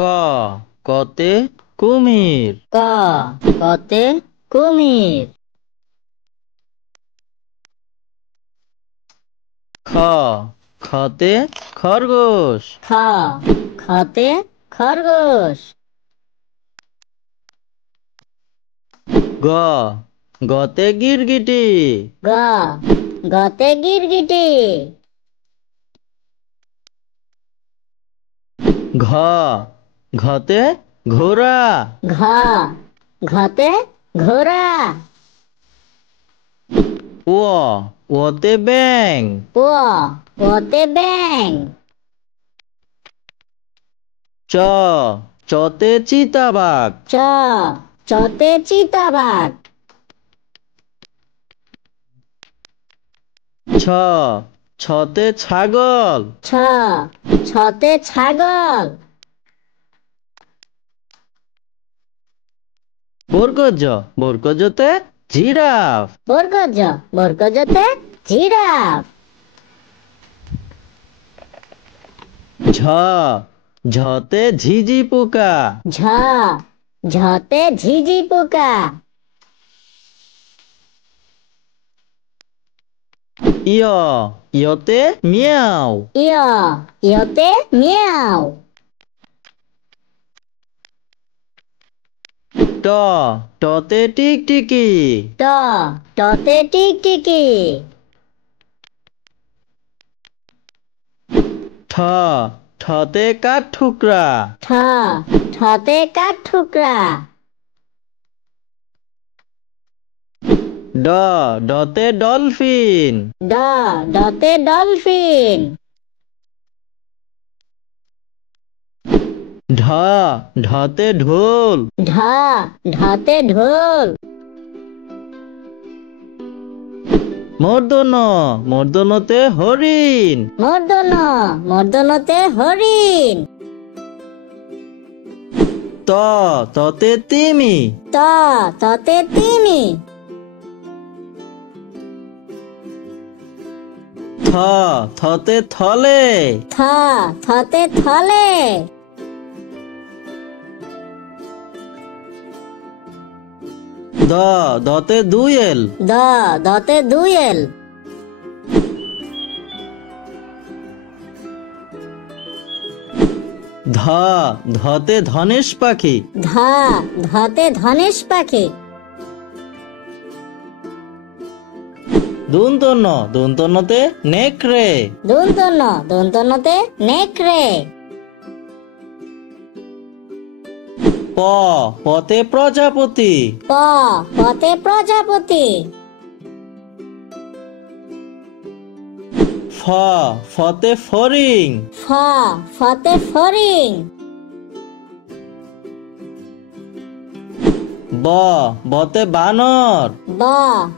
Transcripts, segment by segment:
ক কতে কুমির। ক কতে কুমির। খ খতে খরগোশ। খ খতে খরগোশ। গ গতে গিরগিটি। গ গতে গিরগিটি। ঘ ঘতে ঘোড়া। ঘ ঘতে ঘোড়া। ও ওতে ব্যাং। ও ওতে ব্যাং। চ চতে চিতাবাঘ। চ চতে চিতাবাঘ। ছ ছতে ছাগল। ছ ছতে ছাগল। বর্গজ বর্গজতে জিরাফ। বর্গজ বর্গজতে জিরাফ। ঝ ঝতে ঝিঝি পোকা। ঝ ঝতে ঝিঝি পোকা। ইয় ইয়তে মিয়াও। ইয় ইয়তে মিয়াও। ট টতে টিকটিকি। ট টতে টিকটিকি। ঠ ঠতে কাঠঠুকরা। ঠ ঠতে কাঠঠুকরা। ড ডতে ডলফিন। ড ডতে ডলফিন। ঢ ঢতে ঢোল। ঢ ঢতে ঢোল। মূর্ধন্য মূর্ধন্যতে হরিণ। মূর্ধন্য মূর্ধন্যতে হরিণ। ত ততে তিমি। ত ততে তিমি। থ থতে থলে। থ থতে থলে। দ দতে দুয়েল। দ দতে দুয়েল। ধ ধতে ধনেশ পাখি। ধ ধতে ধনেশ পাখি। দন্তন্য দন্তন্যতে নেকড়ে। দন্তন্য দন্তন্যতে নেকড়ে। প পতে প্রজাপতি। প পতে প্রজাপতি। ফ ফতে ফড়িং। ফ ফতে ফড়িং। ব বতে বানর। ব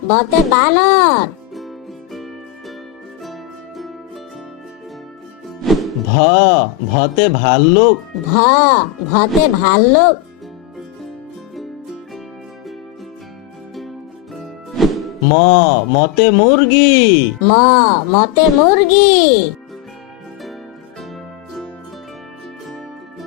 বতে বানর। ভ ভতে ভাল্লুক। ভ ভতে ভাল্লুক। ম মতে মুরগি। ম মতে মুরগি।